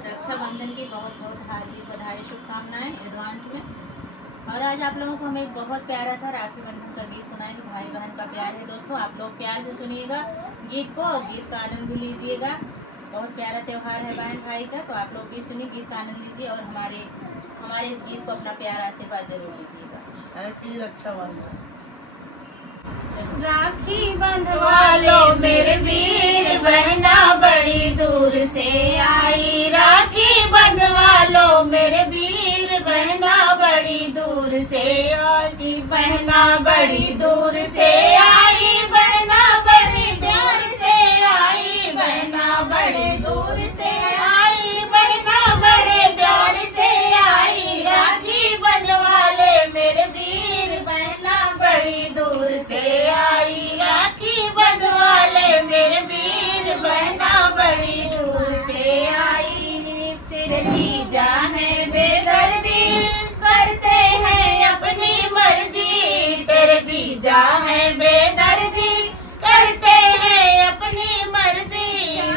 रक्षाबंधन की बहुत बहुत हार्दिक बधाई शुभकामनाएं एडवांस में। और आज आप लोगों को हम एक बहुत प्यारा सा राखी बंधन का गीत सुनाएंगे। भाई बहन का प्यार है दोस्तों, आप लोग प्यार से सुनिएगा गीत को और गीत का आनंद भी लीजिएगा। बहुत प्यारा त्योहार है बहन भाई का, तो आप लोग भी सुनिए, गीत का आनंद लीजिए और हमारे इस गीत को अपना प्यारा आशीर्वाद जरूर लीजिएगा। हैप्पी रक्षाबंधन। राखी बंधवा लो मेरे वीर, बहना बड़ी दूर से आई। राखी बंधवा लो मेरे वीर, बहना बड़ी दूर से आई। बहना बड़ी दूर से आई, बहना बड़ी दूर से आई। बहना बड़ी दूर से आई, बहना बड़े प्यार से आई। राखी बंधवा ले मेरे वीर, बहना बड़ी दूर से आई। राखी बंधवा ले मेरे वीर, बहना बड़ी दूर से आई। तेरे जीजा है बेदर्दी, करते हैं अपनी मर्जी। तेरे जीजा है बेदर्दी, करते हैं अपनी मर्जी।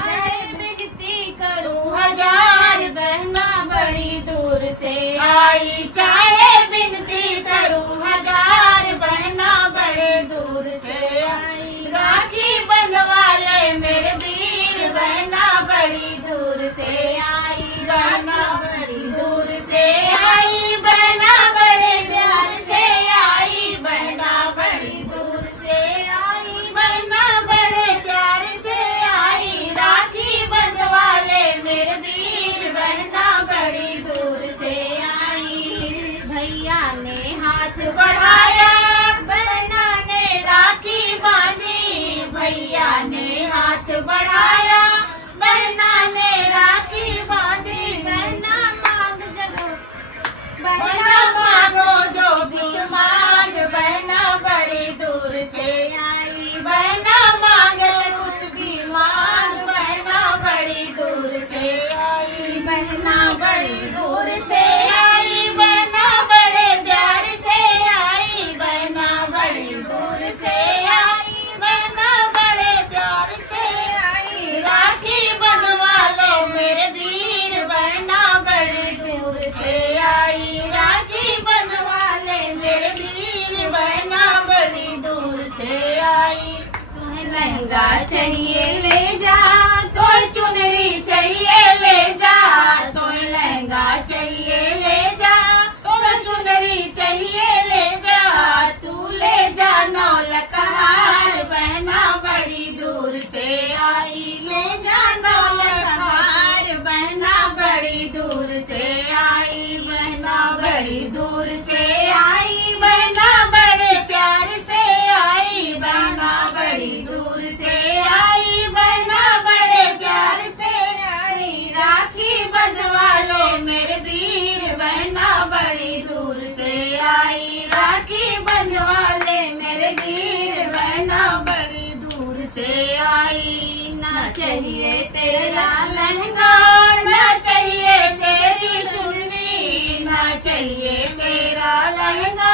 चाहे विनती करूं हजार, बहना बड़ी दूर से आई। चाहे विनती करूं हजार, बहना बड़े दूर से आई। राखी बंधवा ले मेरे वीर, बहना बड़ी दूर से आई। बहना बड़ी दूर से आई, बहना बड़े प्यार से आई। बहना बड़ी दूर से आई, बहना बड़े प्यार से आई। राखी बंधवा ले मेरे वीर, बहना बड़ी दूर से आई। भैया ने हाथ बढ़ाया, बहना ने राखी बांधी। भैया ने हाथ बढ़ाया, बहना ने राखी बांधी। बहना मांग जगो, बहना मांगो जो भी मांग, बहना बड़ी दूर से आई। बहना मांग कुछ भी मांग, बहना बड़ी दूर से आई। बहना बड़ी दूर से आई, बहना बड़े प्यार से आई। बहना बड़ी दूर से आई, बहना बड़े प्यार से आई। राखी बंधवा लो मेरे वीर, बहना बड़ी दूर से आई। राखी बंधवा ले मेरे वीर, बहना बड़ी दूर से आई। तुम्हें लहंगा चाहिए ले जा, तो चुनरी चाहिए ले जा। तुम्हें लहंगा चाहिए ले जा, तो चुनरी चाहिए ले जा। तू ले जा नौलख हार, बहना बड़ी दूर से आई। ले जा नौलख हार, बहना बड़ी दूर से आई। बहना बड़ी दूर से आई, बहना बड़े प्यार से आई। बहना बड़ी दूर से आई, बहना बड़े प्यार से आई। राखी बंधवा लो मेरे वीर, बहना बड़ी दूर से आई। राखी बंधवा ले मेरे वीर, बहना बड़ी दूर से आई। ना चाहिए तेरा लहंगा, ना चाहिए तेरी चुनरी। ना चाहिए तेरा लहंगा,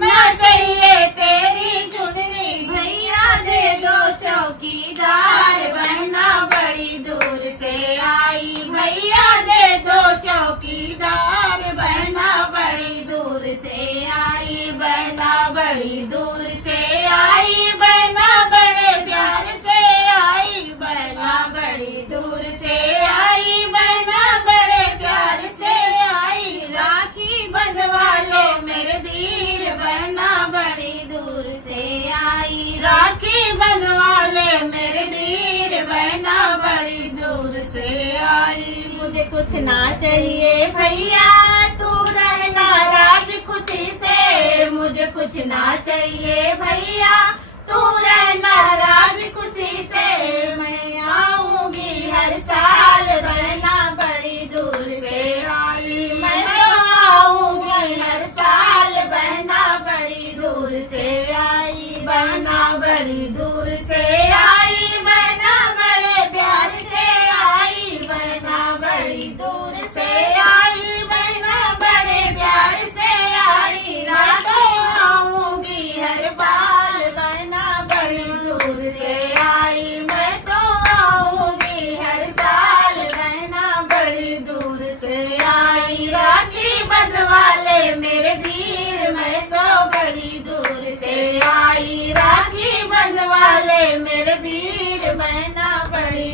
ना चाहिए तेरी चुनरी। भैया दे दो चौकीदार, बहना बड़ी दूर से आई। भैया दे दो चौकीदार, बहना बड़ी दूर से आई। बहना बड़ी दूर से आई, बहना बड़े प्यार से आई। बहना बड़ी दूर से आई, बहना बड़े प्यार से आई। राखी बंधवा लो मेरे वीर, बहना बड़ी दूर से आई। राखी बंधवा ले मेरे वीर, बहना बड़ी दूर से आई। मुझे कुछ ना चाहिए भैया, तू रहना राज खुशी से। मुझे कुछ ना चाहिए भैया, तू रहना राज खुशी से। मैं आऊंगी हर साल, बहना बड़ी दूर से आई। मैं आऊंगी हर साल, बहना बड़ी दूर से आई। बहना बड़ी दूर से आई, बहना बड़े प्यार से आई। बहना बड़ी दूर से आई, बहना बड़े प्यार से आई। राखी आऊंगी हर साल, बहना बड़ी दूर से आई। मैं तो आऊंगी हर साल। बंधवाले मेरे वीर, मैं तो बड़ी दूर से आई। राखी बंधवाले मेरे वीर, मैं ना बड़ी